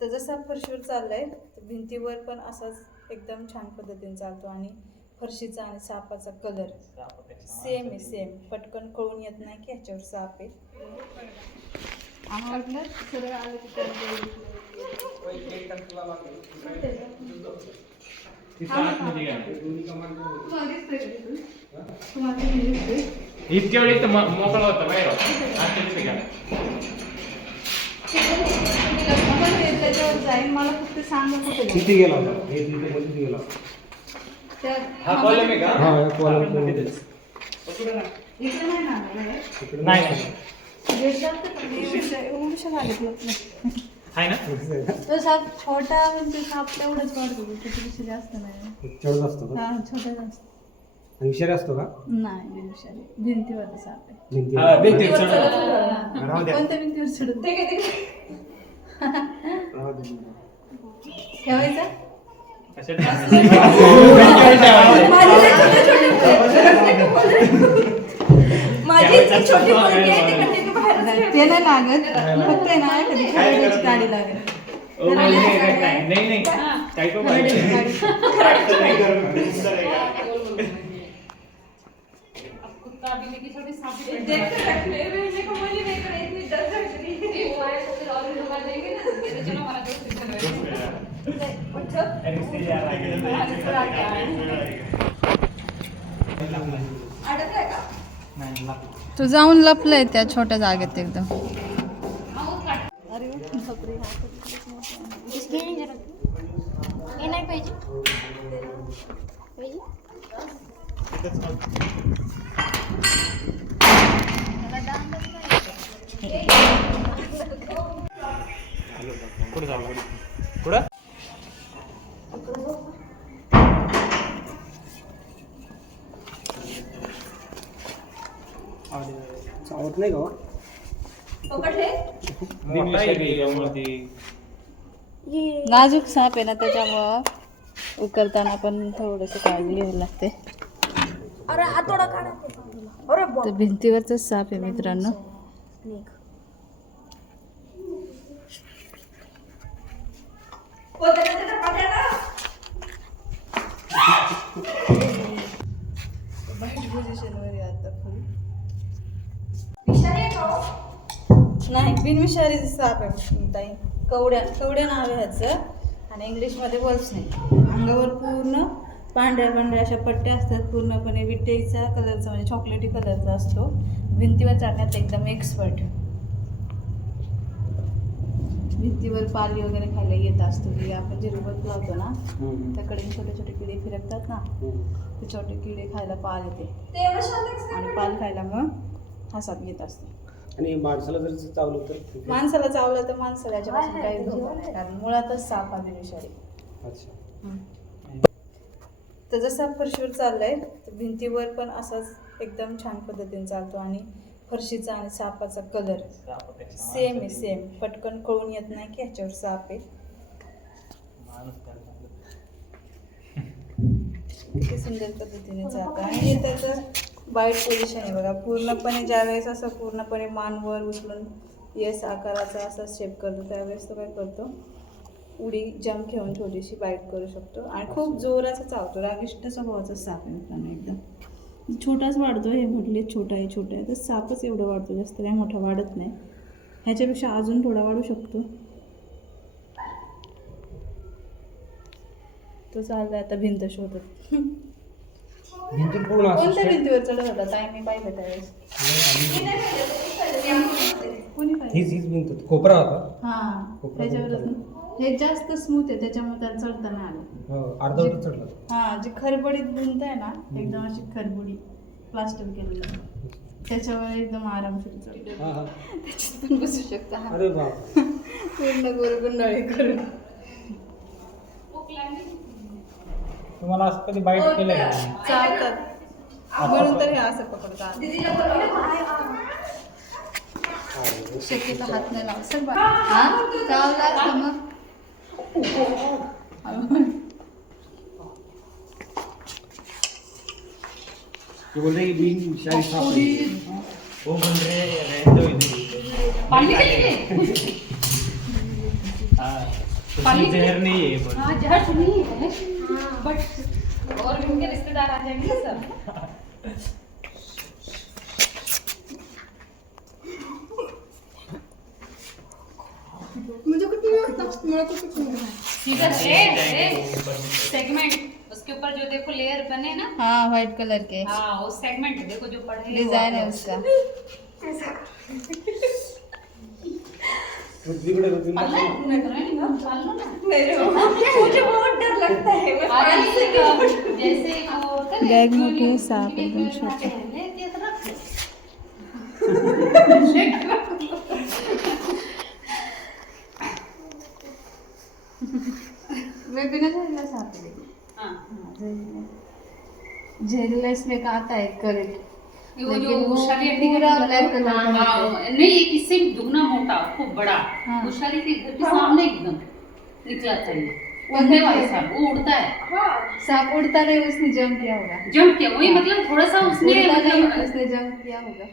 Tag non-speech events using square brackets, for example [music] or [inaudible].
तर जसा फरशीवर चाललाय तर भिंतीवर पण असाच एकदम छान पद्धतीने चालतो आणि फरशीचा आणि सापाचा कलर सेम आहे सेम पटकन कळून येत नाही की ह्याच्यावर साप आहे. आम्हाला वाटलं सरळ आलं की इतक्या वेळी मोकळा होता बाहेर. त्याच्यावर जाईन मला फक्त सांगा कुठे जायचं. किती गेला होता हे तिथे मध्ये किती गेला त्या- हा कॉलम आहे का हा, या column आपण मध्ये. तिथेच. इकडे नाही ना आलं नाही नाही नाही. आहे [laughs] तो साप छोटा म्हणजे साप तेवढंच वाढतो त्याच्यापेक्षा जास्त नाही चढत असतो का हा छोटा जास्त आणि विषारी असतो का नाही बिनविषारी भिंतीवर साप आहे भिंती हा, भिंतीवर भिंतीवर चढत. चढत. राहू द्या. कोणत्या भिंतीवर चढत दे. ठेवायचा? ते नाही लागत. फक्त आहे ना कधी गाडी लागत. काय तो जाऊन लपलंय त्या छोट्या जागेत एकदम. नाही पाहिजे. पाहिजे कुठं चावत नाही का हो? नाजूक साप आहे ना त्याच्यामुळं उकलताना पण थोडस काळजी घ्यावी लागते. अरे हातोडा काढा. अरे तर भिंतीवरच साप आहे मित्रांनो. नाही बिनविषारी साप आपण ताई कवड्या कवड्या नाव आहे ह्याचं आणि इंग्लिशमध्ये बल्स नाही अंगावर पूर्ण पांढऱ्या पांढऱ्या अशा पट्ट्या असतात पूर्णपणे विटेचा कलरचा म्हणजे चॉकलेटी कलरचा असतो. भिंतीवर चढण्यात एकदम एक्सपर्ट भिंतीवर पाली वगैरे खायला येत असतो की आपण जे रुबत लावतो ना. त्याकडे छोटे छोटे किडे फिरकतात ना. ते छोटे किडे खायला पाल येते. आणि पाल खायला मग हा साप येत असतो. आणि माणसाला जर चावलं तर माणसाला चावलं तर माणसाला याच्यापासून काही धोका नाही कारण मुळातच साप हा विषारी. अच्छा. तर जसा फरशीवर चाललाय तर भिंतीवर पण असाच एकदम छान पद्धतीने चालतो आणि फरशीचा आणि सापाचा कलर सेम आहे सेम पटकन कळून येत नाही की ह्याच्यावर साप आहे. किती सुंदर पद्धतीने चालतं आणि त्याचं बाईट पोझिशन आहे बघा. पूर्णपणे ज्यावेळेस असं पूर्णपणे मानवर उचलून येस आकाराचा असा शेप करतो त्यावेळेस तो काय करतो? उडी जंप घेऊन थोडीशी बाईट करू शकतो. आणि खूप जोराचा चावतो. रागिष्ट स्वभावाचा साप आहे मित्रांनो एकदम. छोटाच वाढतो हे म्हटले छोटा आहे छोटा आहे. तर सापच एवढा वाढतो जास्त काय मोठा वाढत नाही. ह्याच्यापेक्षा अजून थोडा वाढू शकतो. तो चाललाय आता भिंत शोधत. भिंतीत पूर्ण असं कोणत्या भिंतीवर चढत होता? ताई मी पाहिलं त्यावेळेस. कोणी पाहिलं? हीच हीच भिंत कोपरा होता. हा कोपरा त्याच्यावरच ना. हे जास्त स्मूथ आहे त्याच्यामुळे त्याला चढता नाही आलं. हो, अर्धवट चढला. हा जी खरबडीत भिंत आहे ना एकदम अशी खरबडी प्लास्टर केलेलं त्याच्यावर एकदम आरामशीर चढतो हा हा. त्याच्यात पण बसू शकता हा. अरे बाप. पूर्ण गोरगुंडाळी करून. तुम्हाला असं कधी बाईट केलंय? का? चालतात. म्हणून तर हे असं पकडतात. शक्यतो हात नाही लावत. हा? चावला मग ते बोलते की बिन शाही साप आहे. हो पण रे, रे, तो इथे. हा. उसमें जहर नहीं है बस हाँ जहर तो नहीं है बट और भी उनके रिश्तेदार आ जाएंगे ना मेरा तो कुछ नहीं है। सीधा सेगमेंट उसके ऊपर जो देखो लेयर बने ना। हाँ व्हाइट कलर के। हाँ वो सेगमेंट देखो जो पढ़े डिज़ाइन है उसका। तिकडे होती ना. मुझे बहुत डर [laughs] लगता है मैं अरे जैसे वो होता है ना, बैग में एक्चुअली उठे सांप एकदम एक छोटे। लेके रख दो। वे बिना जहरीला सांप है देखो हाँ जहरीला इसमें कहा आता है करेक्ट वो जो उषाली हाँ, हाँ, नहीं एक इससे भी दुगना मोटा खूब बड़ा। हाँ। उषाली के घर के सामने एकदम निकला था ये। उड़ने वाला सांप वो उड़ता है। सांप उड़ता नहीं उसने जंप किया होगा। जंप किया वही मतलब थोड़ा सा उसने मतलब उसने जंप किया होगा।